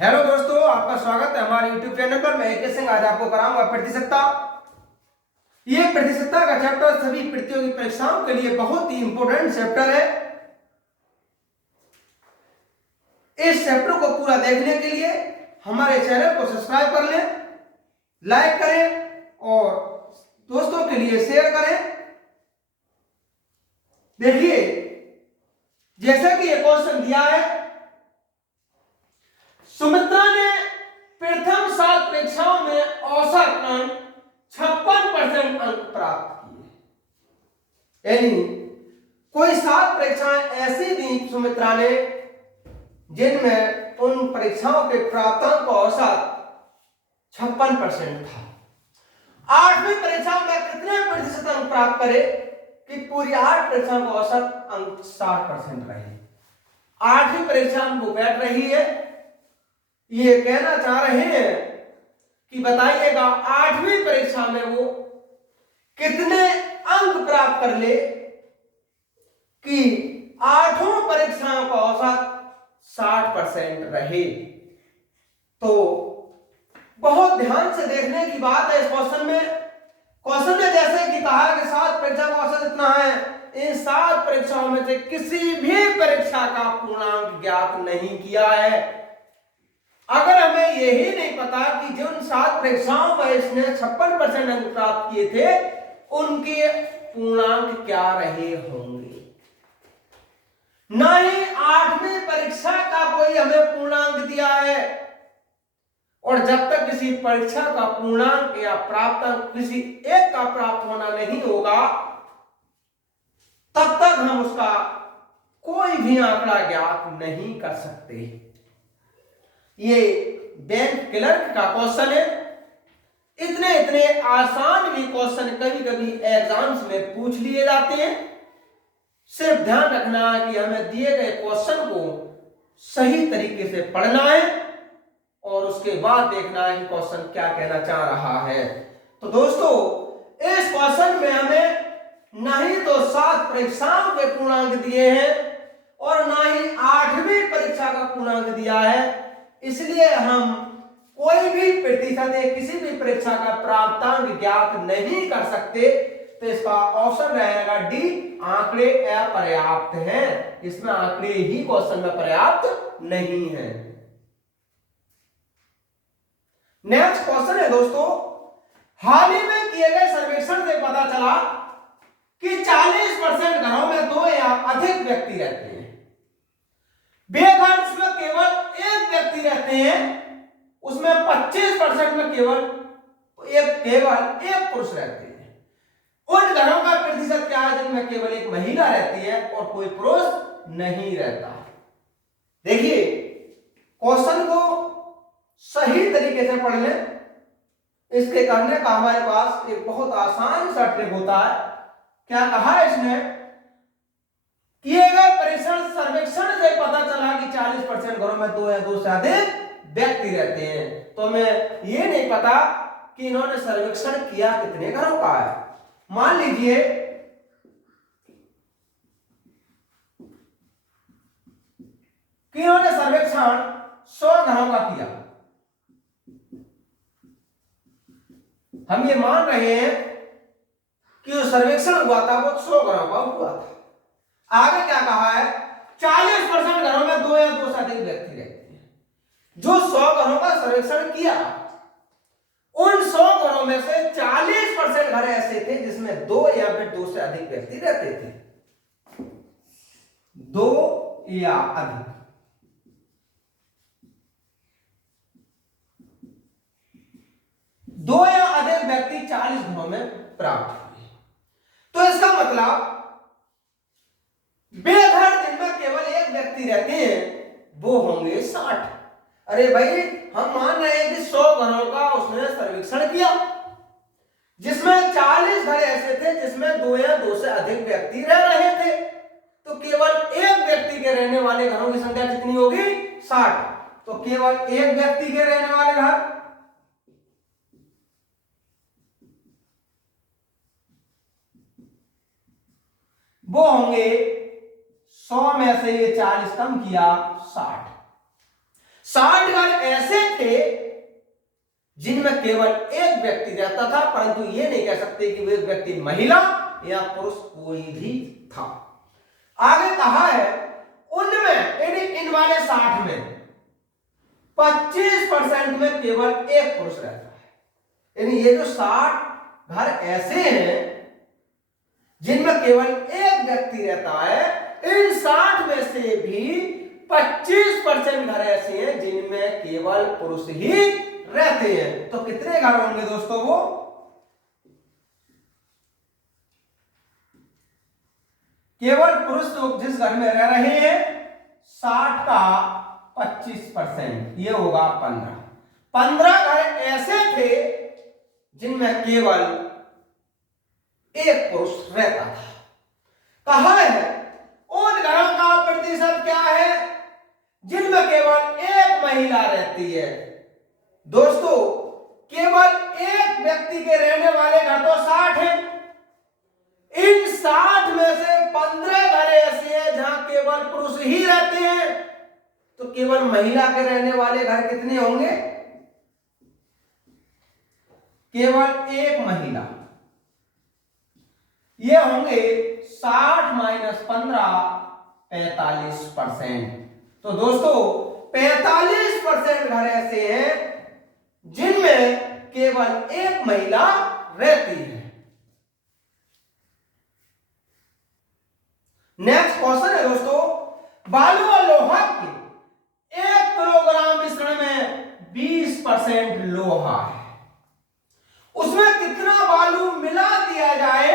Hello दोस्तों, आपका स्वागत है हमारे YouTube चैनल पर। मैं AK सिंह आज आपको कराऊंगा प्रतिशतता। ये प्रतिशतता का चैप्टर सभी प्रतियोगी परीक्षाओं के लिए बहुत ही इंपॉर्टेंट चैप्टर है। इस चैप्टर को पूरा देखने के लिए हमारे चैनल को सब्सक्राइब कर लें, लाइक करें और दोस्तों के लिए शेयर करें। देखिए, जैसा कि ये क्वेश्चन दिया है, सुमित्रा ने प्रथम 7 परीक्षाओं में औसत अंक 56% अंक प्राप्त किए। यानी कोई 7 परीक्षाएं ऐसी दी सुमित्रा ने जिनमें उन परीक्षाओं के प्राप्तांक का औसत 56% था। 8वीं परीक्षा में कितने प्रतिशत अंक प्राप्त करे कि पूरी 8 परीक्षाओं का औसत अंक 60% रहे। 8वीं परीक्षा वो बैठ रही है, ये कहना चाह रहे हैं कि बताइएगा 8वीं परीक्षा में वो कितने अंक प्राप्त कर ले कि 8 परीक्षाओं का औसत 60% रहे। तो बहुत ध्यान से देखने की बात है इस क्वेश्चन में। क्वेश्चन ने जैसे कि कहा कि 7 परीक्षा का औसत इतना है, इन 7 परीक्षाओं में से किसी भी परीक्षा का पूर्णांक ज्ञात नहीं किया है। अगर हमें यही नहीं पता कि जिन 7 परीक्षाओं में इसने 56% अंक प्राप्त किए थे उनके पूर्णांक क्या रहे होंगे, ना ही 8वीं परीक्षा का कोई हमें पूर्णांक दिया है। और जब तक किसी परीक्षा का पूर्णांक या प्राप्तांक किसी एक का प्राप्त होना नहीं होगा, तब तक हम उसका कोई भी आंकड़ा ज्ञात नहीं कर सकते। ये बैंक क्लर्क का क्वेश्चन है। इतने आसान भी क्वेश्चन कभी कभी एग्जाम्स में पूछ लिए जाते हैं। सिर्फ ध्यान रखना है कि हमें दिए गए क्वेश्चन को सही तरीके से पढ़ना है और उसके बाद देखना है कि क्वेश्चन क्या कहना चाह रहा है। तो दोस्तों, इस क्वेश्चन में हमें ना ही तो 7 परीक्षाओं के पूर्णांक दिए हैं और ना ही 8वीं परीक्षा का पूर्णांक दिया है। इसलिए हम कोई भी प्रतिशत किसी भी परीक्षा का प्राप्तांक ज्ञात नहीं कर सकते। तो इसका ऑप्शन रहेगा डी, आंकड़े अपर्याप्त हैं। इसमें आंकड़े ही क्वेश्चन में पर्याप्त नहीं है। नेक्स्ट क्वेश्चन है दोस्तों, हाल ही में किए गए सर्वेक्षण से पता चला कि 40% घरों में 2 या अधिक व्यक्ति रहते हैं। बेघर जिसमें केवल एक व्यक्ति रहते हैं, उसमें 25% में केवल एक पुरुष रहते हैं। उन घरों का प्रतिशत क्या है जिनमें केवल एक महिला रहती है और कोई पुरुष नहीं रहता। देखिए, क्वेश्चन को सही तरीके से पढ़ लें। इसके करने का हमारे पास एक बहुत आसान सा ट्रिक होता है। क्या कहा है इसने, किए गए परीक्षण सर्वेक्षण से पता चला कि 40% घरों में 2 या 2 से अधिक व्यक्ति रहते हैं। तो हमें ये नहीं पता कि इन्होंने सर्वेक्षण किया कितने घरों का है। मान लीजिए कि इन्होंने सर्वेक्षण 100 घरों का किया। हम ये मान रहे हैं कि जो सर्वेक्षण हुआ था वो 100 घरों का हुआ था। आगे क्या कहा है, 40% घरों में 2 या 2 से अधिक व्यक्ति रहते हैं। जो 100 घरों का सर्वेक्षण किया, उन 100 घरों में से 40% घर ऐसे थे जिसमें 2 या फिर 2 से अधिक व्यक्ति रहते थे। 2 या अधिक। दो या अधिक व्यक्ति 40 घरों में प्राप्त हुए। तो इसका मतलब बेघर जिनमें केवल एक व्यक्ति रहते हैं वो होंगे 60। अरे भाई, हम मान रहे हैं कि 100 घरों का उसने सर्वेक्षण किया जिसमें 40 घर ऐसे थे जिसमें 2 या 2 से अधिक व्यक्ति रह रहे थे। तो केवल एक व्यक्ति के रहने वाले घरों की संख्या कितनी होगी, 60। तो केवल एक व्यक्ति के रहने वाले घर वो होंगे 100 में से ये 40 कम किया 60। 60 घर ऐसे थे जिनमें केवल एक व्यक्ति रहता था, परंतु ये नहीं कह सकते कि वे व्यक्ति महिला या पुरुष कोई भी था। आगे कहा है उनमें यानी इन वाले 60 में 25% में केवल एक पुरुष रहता है। यानी ये जो 60 घर ऐसे हैं जिनमें केवल एक व्यक्ति रहता है, इन 60 में से भी 25% घर ऐसे हैं जिनमें केवल पुरुष ही रहते हैं। तो कितने घर होंगे दोस्तों? वो केवल पुरुष लोग जिस घर में रह रहे हैं 60 का 25%, ये होगा 15 घर ऐसे थे जिनमें केवल एक पुरुष रहता था। कहा है उन घरों का प्रतिशत क्या है जिनमें केवल एक महिला रहती है। दोस्तों केवल एक व्यक्ति के रहने वाले घर तो 60 हैं, इन 60 में से 15 घर ऐसे हैं जहां केवल पुरुष ही रहते हैं, तो केवल महिला के रहने वाले घर कितने होंगे? केवल एक महिला, ये होंगे 60 माइनस 15 45%। तो दोस्तों 45% घर ऐसे हैं जिनमें केवल एक महिला रहती है। नेक्स्ट क्वेश्चन है दोस्तों, बालू और लोहा के 1 किलोग्राम मिश्रण में 20% लोहा है, उसमें कितना बालू मिला दिया जाए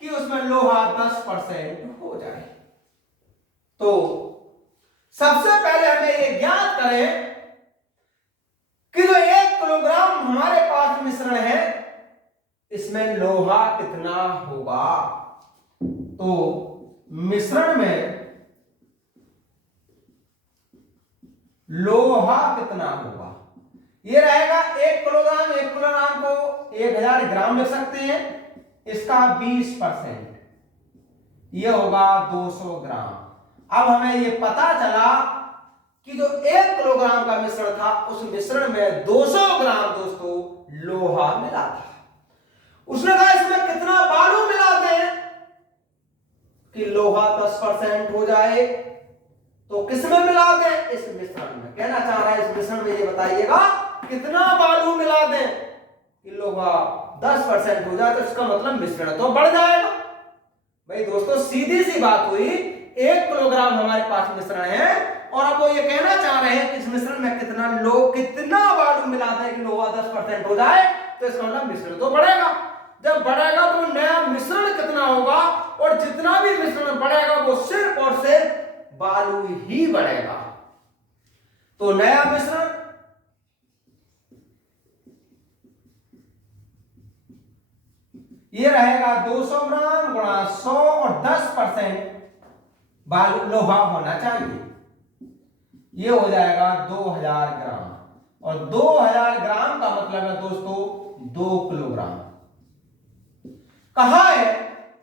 कि उसमें लोहा 10% हो जाए? तो सबसे पहले हमें यह ज्ञात करें कि जो 1 किलोग्राम हमारे पास मिश्रण है इसमें लोहा कितना होगा। तो मिश्रण में लोहा कितना होगा? ये रहेगा 1 किलोग्राम, 1 किलोग्राम को 1000 ग्राम लिख सकते हैं, इसका 20% ये होगा 200 ग्राम। अब हमें ये पता चला कि जो 1 किलोग्राम का मिश्रण था उस मिश्रण में 200 ग्राम दोस्तों लोहा मिला था। उसने कहा इसमें कितना बालू मिला दें कि लोहा 10% हो जाए, तो किसमें मिला दें? इस मिश्रण में। कहना चाह रहा है इस मिश्रण में ये बताइएगा कितना बालू मिला दें कि लोहा 10% हो जाए, तो इसका मतलब मिश्रण तो बढ़ जाएगा। भाई दोस्तों सीधी सी बात हुई, 1 किलोग्राम हमारे पास मिश्रण है और अब वो ये कहना चाह रहे हैं कि इस मिश्रण में कितना बालू मिला दें कि लोहा 10% हो जाए, तो इसका मतलब मिश्रण तो बढ़ेगा। जब बढ़ेगा तो नया मिश्रण कितना होगा, और जितना भी मिश्रण बढ़ेगा वो सिर्फ और सिर्फ बालू ही बढ़ेगा। तो नया मिश्रण ये रहेगा 200 ग्राम गुणा 100 और 10% बालू लोहा होना चाहिए, ये हो जाएगा 2000 ग्राम। और 2000 ग्राम का मतलब है दोस्तों 2 किलोग्राम। कहा है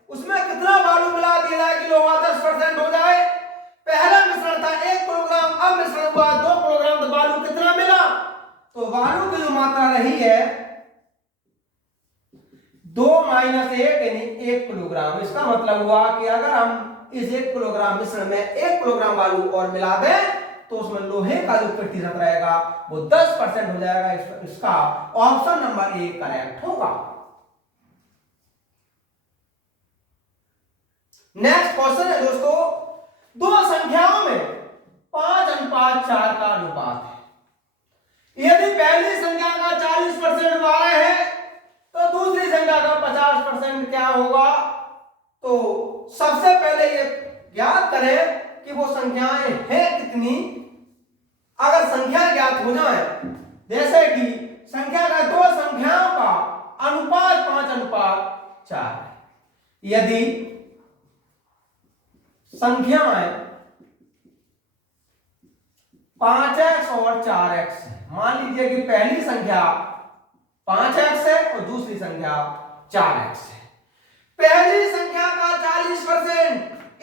उसमें कितना बालू मिला दिया जाए कि लोहा 10% हो जाए? पहला मिश्रण था 1 किलोग्राम, अब मिश्रण हुआ 2 किलोग्राम, तो बालू कितना मिला? तो बालू की जो मात्रा रही है 2 माइनस 1 यानी 1 किलोग्राम। इसका मतलब हुआ कि अगर हम इस 1 किलोग्राम मिश्रण में 1 किलोग्राम बालू और मिला दें तो उसमें लोहे का जो प्रतिशत रहेगा वो 10% हो जाएगा। इसका ऑप्शन नंबर 1 करेक्ट होगा। नेक्स्ट क्वेश्चन है दोस्तों, दो संख्याओं में 5:4 का अनुपात है। यदि पहली संख्या का 40% 12 है तो दूसरी संख्या का 50% क्या होगा? तो सबसे पहले ये ज्ञात करें कि वो संख्याएं हैं कितनी। अगर संख्या ज्ञात हो जाए, जैसे कि संख्या का दो संख्याओं का अनुपात 5:4 है, यदि संख्याएं 5x और 4x है, मान लीजिए कि पहली संख्या 5x है और दूसरी संख्या 4x है। पहली संख्या का 40%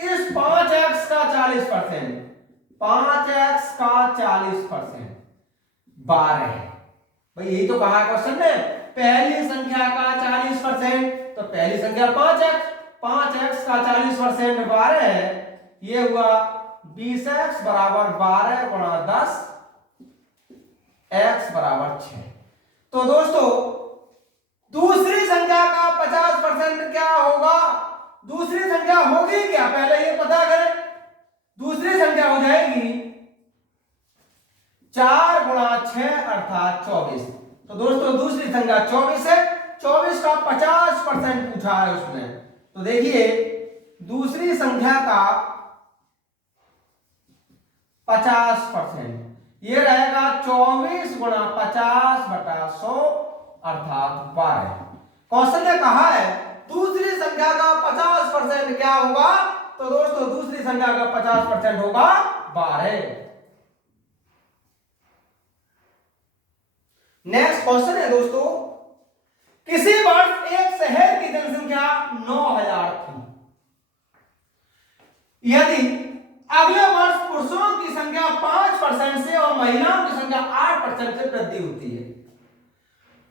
इस 5x का 40%, 5x का 40%, 12 है। भाई यही तो कहा क्वेश्चन ने, पहली संख्या का 40%, तो पहली संख्या 5x, 5x का 40% 12 है, ये हुआ 20x बराबर 12 गुणा 10, x बराबर 6। तो दोस्तों दूसरी संख्या का 50% क्या होगा? दूसरी संख्या होगी क्या, पहले ये पता करें। दूसरी संख्या हो जाएगी 4 गुणा 6 अर्थात 24। तो दोस्तों दूसरी संख्या 24 है, 24 का 50% पूछा है उसमें। तो देखिए दूसरी संख्या का 50%, ये रहेगा 24 गुणा 50 बटा 100 अर्थात 12। क्वेश्चन ने कहा है दूसरी संख्या का 50% क्या होगा? तो दोस्तों दूसरी संख्या का 50% होगा 12। नेक्स्ट क्वेश्चन है दोस्तों, किसी वर्ष एक शहर की जनसंख्या 9000 थी, यदि अगले वर्ष पुरुषों की संख्या 5% से और महिलाओं की संख्या 8% से वृद्धि होती है,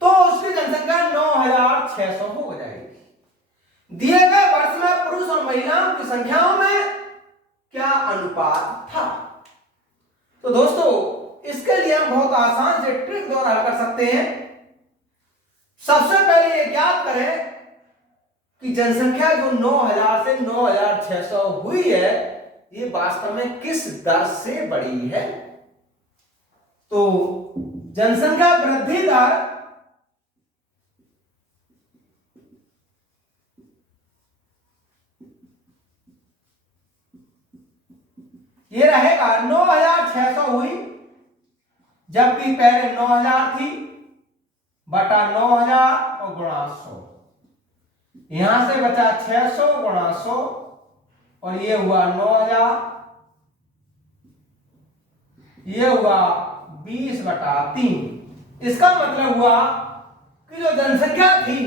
तो उसकी जनसंख्या 9600 हो जाएगी। दिए गए वर्ष में पुरुष और महिलाओं की संख्याओं में क्या अनुपात था? तो दोस्तों इसके लिए हम बहुत आसान से ट्रिक द्वारा हल कर सकते हैं। सबसे पहले ये ज्ञात करें कि जनसंख्या जो 9000 से 9600 हुई है, ये वास्तव में किस दर से बढ़ी है? तो जनसंख्या वृद्धि दर ये रहेगा 9600 हुई, जबकि पहले 9000 थी, बटा 9000 और गुणा 100, यहां से बचा 600 गुणा 100 और ये हुआ 9000, ये हुआ 20/3। इसका मतलब हुआ कि जो जनसंख्या थी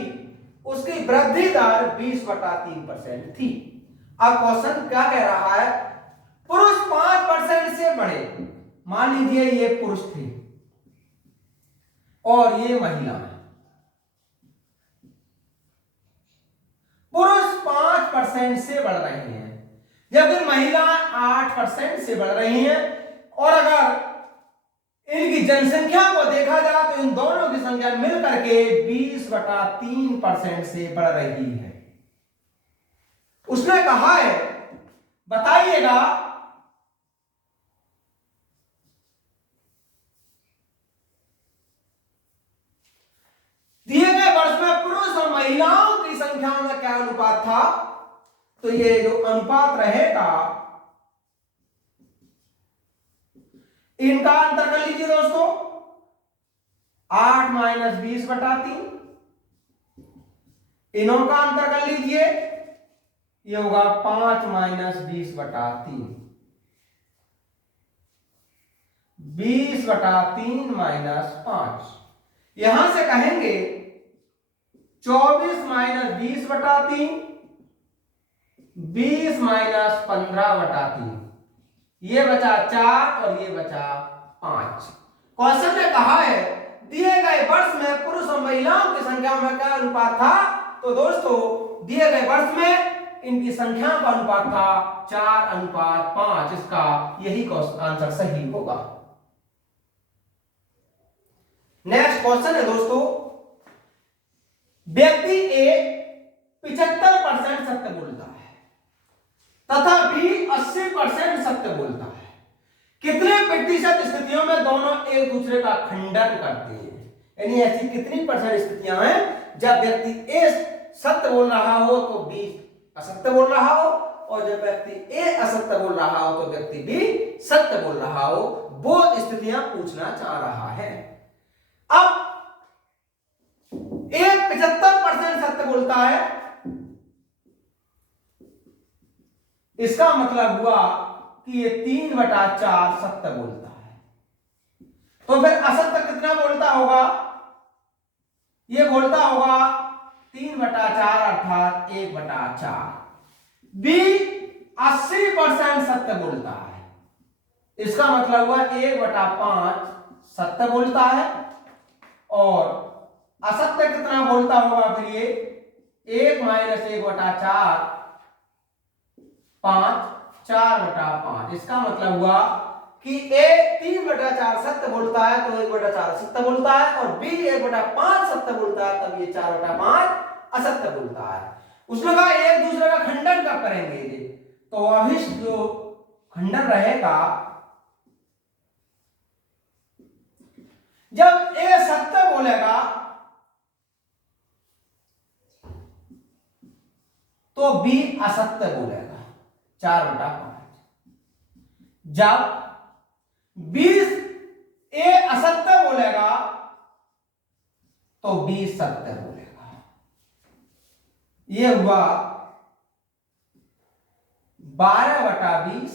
उसकी वृद्धि दर 20/3% थी। अब क्वेश्चन क्या कह रहा है? पुरुष 5% से बढ़े, मान लीजिए ये पुरुष थे और ये महिला है। पुरुष 5% से बढ़ रहे हैं, जबकि महिला 8% से बढ़ रही हैं। और अगर इनकी जनसंख्या को देखा जाए तो इन दोनों की संख्या मिलकर के 20/3% से बढ़ रही है। उसने कहा है बताइएगा दिए गए वर्ष में पुरुष और महिलाओं की संख्या में क्या अनुपात था? तो ये जो अनुपात रहेगा, इनका अंतर कर लीजिए दोस्तों, 8 - 20/3, इनों का अंतर कर लीजिए, ये होगा 5 - 20/3, 20/3 - 5। यहां से कहेंगे 24 - 20/3, 20 - 15/3, ये बचा 4 और ये बचा 5। क्वेश्चन ने कहा है दिए गए वर्ष में पुरुष और महिलाओं की संख्या में क्या अनुपात था? तो दोस्तों दिए गए वर्ष में इनकी संख्या का अनुपात था 4:5। इसका यही आंसर सही होगा। नेक्स्ट क्वेश्चन है दोस्तों, व्यक्ति ए 75% सत्य बोलता है तथा बी 80% सत्य बोलता है। कितने प्रतिशत स्थितियों में दोनों एक दूसरे का खंडन करते हैं? यानी ऐसी कितनी परसेंट स्थितियां हैं जब व्यक्ति ए सत्य बोल रहा हो तो बी असत्य बोल रहा हो, और जब व्यक्ति ए असत्य बोल रहा हो तो व्यक्ति बी सत्य बोल रहा हो? वो स्थितियां पूछना चाह रहा है। अब ए 75% सत्य बोलता है, इसका मतलब हुआ कि ये 3/4 सत्य बोलता है। तो फिर असत्य कितना बोलता होगा? ये बोलता होगा 3/4 अर्थात 1/4। बी 80% सत्य बोलता है, इसका मतलब हुआ 1/5 सत्य बोलता है, और असत्य कितना बोलता होगा फिर ये 1 माइनस 1/4, 5, 4/5। इसका मतलब हुआ कि A 3/4 सत्य बोलता है तो 1/4 सत्य बोलता है, और B 1/5 सत्य बोलता है तब ये 4/5 असत्य बोलता है। उसने कहा एक दूसरे का खंडन कब करेंगे ये, तो अभिष्ट जो खंडन रहेगा जब A सत्य बोलेगा तो B असत्य बोलेगा 4/5। जब 20 A असत्य बोलेगा तो B सत्य बोलेगा। ये हुआ 12/20,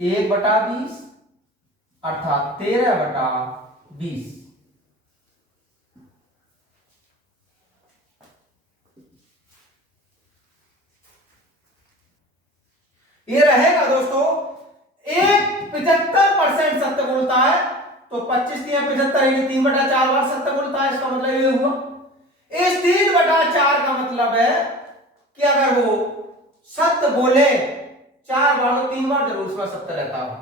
1/20 अर्थात 13/20। ये रहेगा दोस्तों, एक 75% सत्य बोलता है तो 25 या 75 यानी 3/4 बार सत्य बोलता है। इसका मतलब ये हुआ इस 3/4 का मतलब है कि अगर वो सत्य बोले 4 बार तो 3 बार जरूर उसमें सत्य रहता होगा।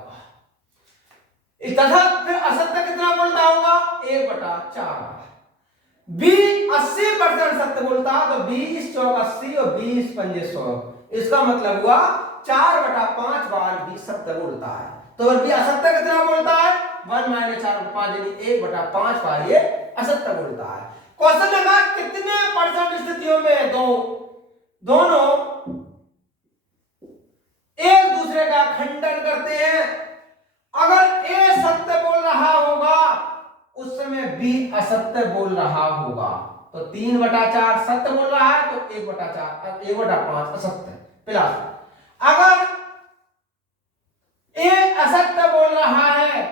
तथा फिर असत्य कितना बोलता होगा 1/4। बी 80% सत्य बोलता है तो 20 चौक 80 और 20 पंजे 100। इसका मतलब हुआ 4/5 बार भी सत्य बोलता है। तो अगर भी असत्य कितना बोलता है 1 माइनस 4/5 यानी 1/5 बार ये असत्य बोलता है। क्वेश्चन लगा कितने परसेंट स्थितियों में दोनों एक दूसरे का खंडन करते हैं। अगर ए सत्य बोल रहा होगा उस समय बी असत्य बोल रहा होगा, तो 3/4 सत्य बोल रहा है तो 1/5 असत्य प्लस अगर ए असत्य बोल रहा है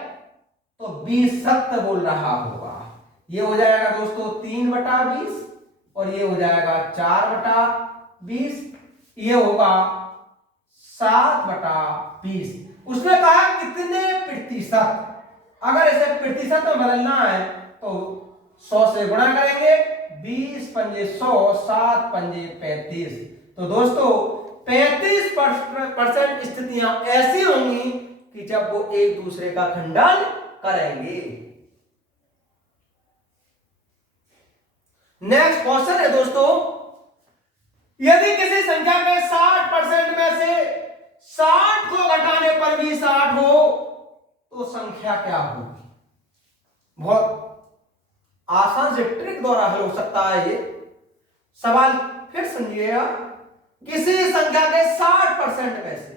तो बी सत्य बोल रहा होगा। ये हो जाएगा दोस्तों 3/20 और ये हो जाएगा 4/20। ये होगा 7/20। उसने कहा कितने प्रतिशत, अगर इसे प्रतिशत में बदलना है तो 100 से गुणा करेंगे, 20 पंजे 100, 7 पंजे 35। तो दोस्तों 35% स्थितियां ऐसी होंगी कि जब वो एक दूसरे का खंडन करेंगे। नेक्स्ट क्वेश्चन है दोस्तों, यदि किसी संख्या के 60% में से 60 को घटाने पर भी 60 हो तो संख्या क्या होगी? बहुत आसान से ट्रिक द्वारा हल हो सकता है ये सवाल। फिर समझिएगा, किसी संख्या के 60% में से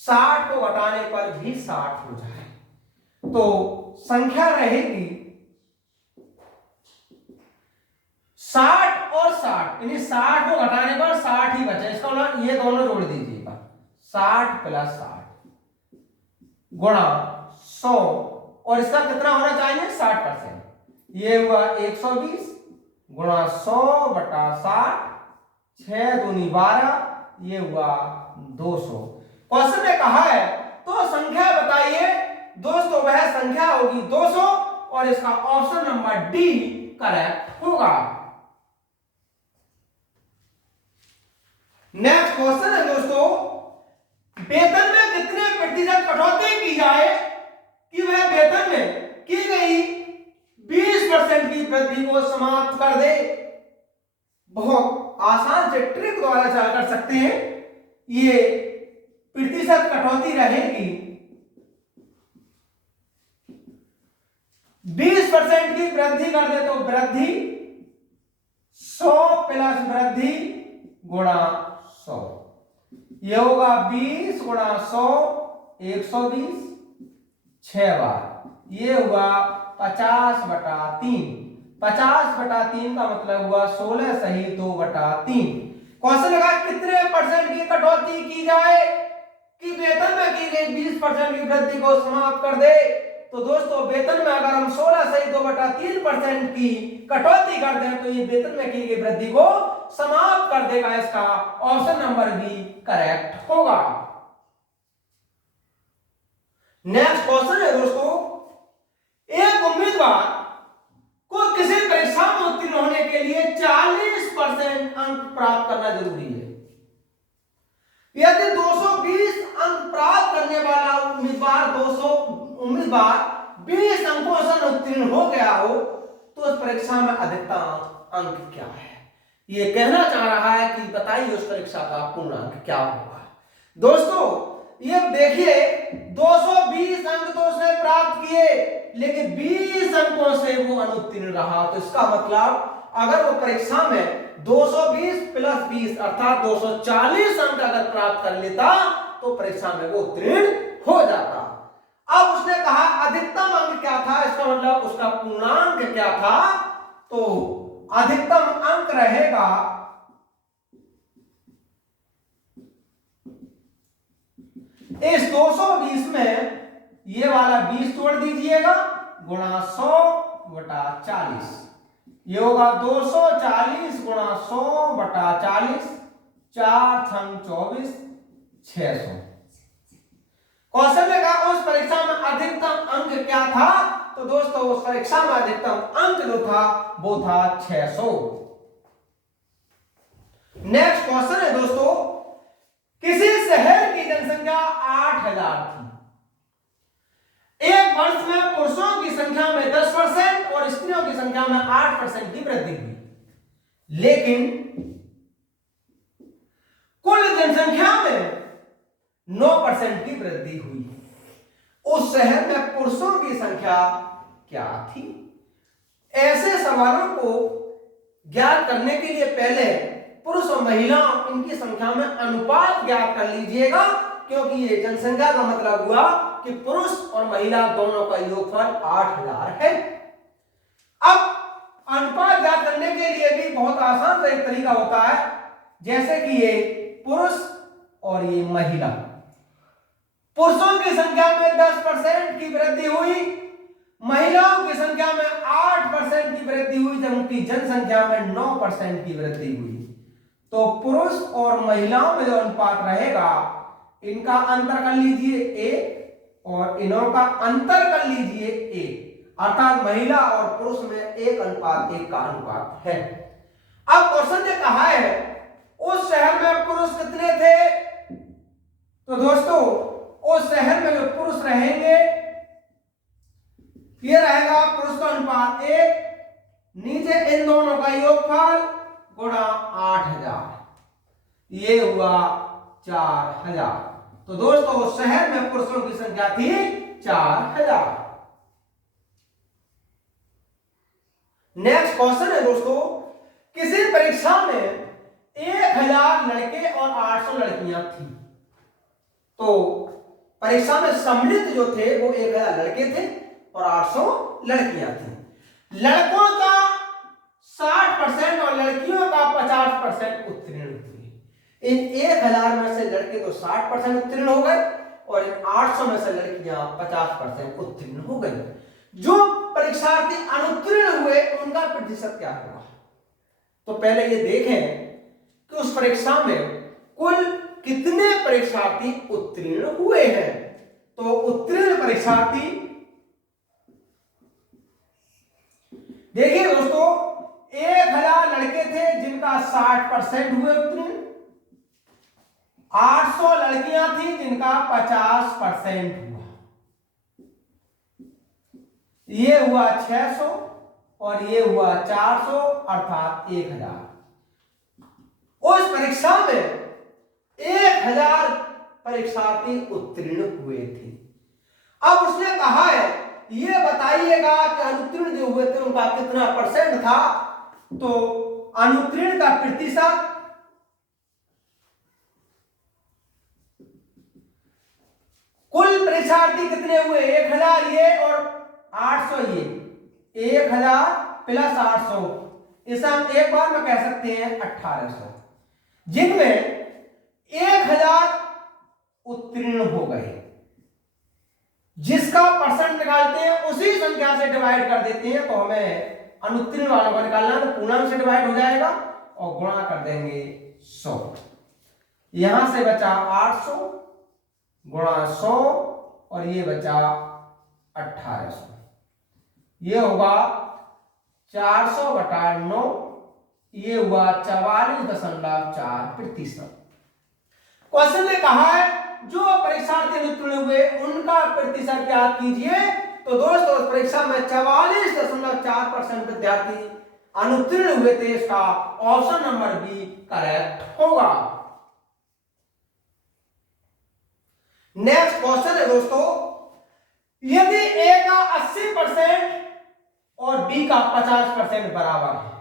60 को घटाने पर भी 60 हो जाए तो संख्या रहेगी 60 और 60, यानी 60 को घटाने पर 60 ही बचे। इसका मतलब ये दोनों जोड़ दीजिएगा, 60 + 60 गुणा 100, और इसका कितना होना चाहिए 60%। ये हुआ 120 गुणा 100/60, 6 दूनी 12, ये हुआ 200। क्वेश्चन ने कहा है तो संख्या बताइए दोस्तों, वह संख्या होगी 200 और इसका ऑप्शन नंबर डी करेक्ट होगा। नेक्स्ट क्वेश्चन है दोस्तों, वेतन में कितने प्रतिशत कटौती की जाए कि वह वेतन में की गई 20% की वृद्धि को समाप्त कर दे? बहुत आसान से ट्रिक द्वारा चाल कर सकते हैं। ये प्रतिशत कटौती रहेगी 20% की वृद्धि कर दे तो वृद्धि 100 + वृद्धि गुणा 100, यह होगा 20 गुणा 100, 120, 6 बार, ये हुआ 50/3। 50/3 का मतलब हुआ 16 सही 2/3। क्वेश्चन लगा कितने परसेंट की कटौती की जाए कि वेतन में की गई 20% की वृद्धि को समाप्त कर दे? तो दोस्तों वेतन में अगर हम 16 सही 2/3% की कटौती कर दें तो ये वेतन में की गई वृद्धि को समाप्त कर देगा। इसका ऑप्शन नंबर बी करेक्ट होगा। नेक्स्ट क्वेश्चन है दोस्तों, उम्मीदवार को किसी परीक्षा में उत्तीर्ण होने के लिए 40% अंक प्राप्त करना जरूरी है। यदि 220 अंक प्राप्त करने वाला उम्मीदवार 20 अंकों से उत्तीर्ण हो गया हो तो उस परीक्षा में अधिकतम अंक क्या है? ये कहना चाह रहा है कि बताइए उस परीक्षा का पूर्णांक क्या होगा। दोस्तों ये देखिए 220 अंक तो उसने प्राप्त किए लेकिन 20 अंकों से वो अनुत्तीर्ण रहा, तो इसका मतलब अगर वो परीक्षा में 220 प्लस 20 अर्थात 240 अंक अगर प्राप्त कर लेता तो परीक्षा में वो उत्तीर्ण हो जाता। अब उसने कहा अधिकतम अंक क्या था, इसका मतलब उसका पूर्णांक क्या था, तो अधिकतम अंक रहेगा इस 220 में ये वाला 20 जोड़ दीजिएगा गुणा 100 बटा 40, ये होगा 240 गुणा 100 बटा 40, 4 छंग 24, 600। क्वेश्चन में कहा उस परीक्षा में अधिकतम अंक क्या था, तो दोस्तों उस परीक्षा में अधिकतम अंक जो था वो था 600। नेक्स्ट क्वेश्चन है दोस्तों, किसी शहर की जनसंख्या 8000 थी। एक वर्ष में पुरुषों की संख्या में 10% और स्त्रियों की संख्या में 8% की वृद्धि हुई, लेकिन कुल जनसंख्या में 9% की वृद्धि हुई। उस शहर में पुरुषों की संख्या क्या थी? ऐसे सवालों को ज्ञात करने के लिए पहले पुरुष और महिलाओं इनकी संख्या में अनुपात ज्ञात कर लीजिएगा, क्योंकि ये जनसंख्या का मतलब हुआ कि पुरुष और महिला दोनों का योगफल 8000 है। अब अनुपात ज्ञात करने के लिए भी बहुत आसान सा एक तरीका होता है, जैसे कि ये पुरुष और ये महिला, पुरुषों की संख्या में 10% की वृद्धि हुई, महिलाओं की संख्या में 8% की वृद्धि हुई, जबकि जनसंख्या में 9% की वृद्धि हुई। तो पुरुष और महिलाओं में जो अनुपात रहेगा इनका अंतर कर लीजिए a और इनों का अंतर कर लीजिए a, अर्थात महिला और पुरुष में 1:1 का अनुपात है। अब क्वेश्चन ने कहा है उस शहर में पुरुष कितने थे, तो दोस्तों उस शहर में जो पुरुष रहेंगे ये रहेगा पुरुष का अनुपात 1, नीचे इन दोनों का योगफल गुणा 8000, ये हुआ 4000। तो दोस्तों उस शहर में पुरुषों की संख्या थी 4000। नेक्स्ट क्वेश्चन है दोस्तों, किसी परीक्षा में 1000 लड़के और 800 लड़कियां थी। तो परीक्षा में सम्मिलित जो थे वो 1000 लड़के थे और 800 लड़कियां थी। लड़कों का 60% और लड़कियों का 50% उत्तीर्ण हुए। इन 1000 में से लड़के तो 60% उत्तीर्ण हो गए और इन 800 में से लड़कियां 50% उत्तीर्ण हो गई। जो परीक्षार्थी अनुत्तीर्ण हुए उनका प्रतिशत क्या होगा? तो पहले ये देखें कि उस परीक्षा में कुल कितने परीक्षार्थी उत्तीर्ण हुए हैं। तो उत्तीर्ण परीक्षार्थी देखिए दोस्तों 1000 लड़के थे जिनका 60% हुए उत्तीर्ण, 800 लड़कियां थी जिनका 50% हुआ, ये हुआ 600 और ये हुआ 400 अर्थात 1000। उस परीक्षा में 1000 परीक्षार्थी उत्तीर्ण हुए थे। अब उसने कहा है ये बताइएगा कि अनुत्तीर्ण जो हुए थे उनका कितना परसेंट था। तो अनुत्तीर्ण का प्रतिशत कुल परीक्षार्थी कितने हुए 1000 ये और 800 ये, 1000 प्लस 800, इसे हम एक बार में कह सकते हैं 1800, जिनमें 1000 उत्तीर्ण हो गए। जिसका परसेंट निकालते हैं उसी संख्या से डिवाइड कर देते हैं, तो हमें अनुत्तीर्ण वालों को निकालना है तो पूर्णांक से डिवाइड हो जाएगा और गुणा कर देंगे 100। यहां से बचा 800 गुणा 100 और ये बचा 1800, ये होगा 400/9, ये हुआ 44.4%। क्वेश्चन ने कहा है जो परीक्षार्थी अनुत्तीर्ण हुए उनका प्रतिशत ज्ञात कीजिए। तो दोस्तों इस परीक्षा में 44.4% विद्यार्थी अनुत्तीर्ण हुए थे, इसका ऑप्शन नंबर बी करेक्ट होगा। नेक्स्ट क्वेश्चन है दोस्तों, यदि ए का 80% और बी का 50% बराबर है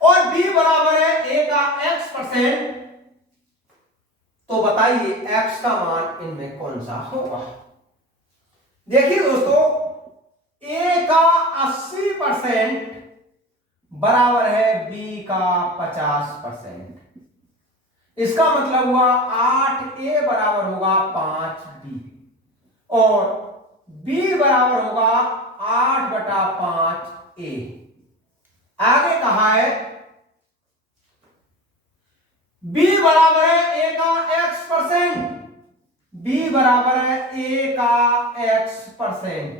और बी बराबर है ए का x%, तो बताइए x का मान इनमें कौन सा होगा। देखिए दोस्तों, a का 80% बराबर है b का 50%। इसका मतलब हुआ 8a बराबर होगा 5b और b बराबर होगा 8/5a। आगे कहा है b बराबर है a का x%, b बराबर है a का x%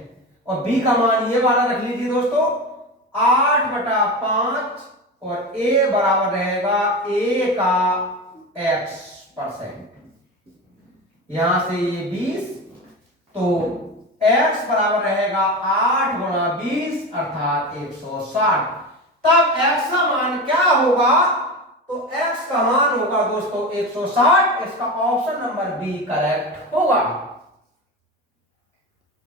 और b का मान ये वाला रख लीजिए दोस्तों 8/5 और a बराबर रहेगा a का x%। यहां से ये 20, तो x बराबर रहेगा 8 गुणा 20 अर्थात 160। तब x का मान क्या होगा, तो x का मान होगा दोस्तों 160। इसका ऑप्शन नंबर बी करेक्ट होगा।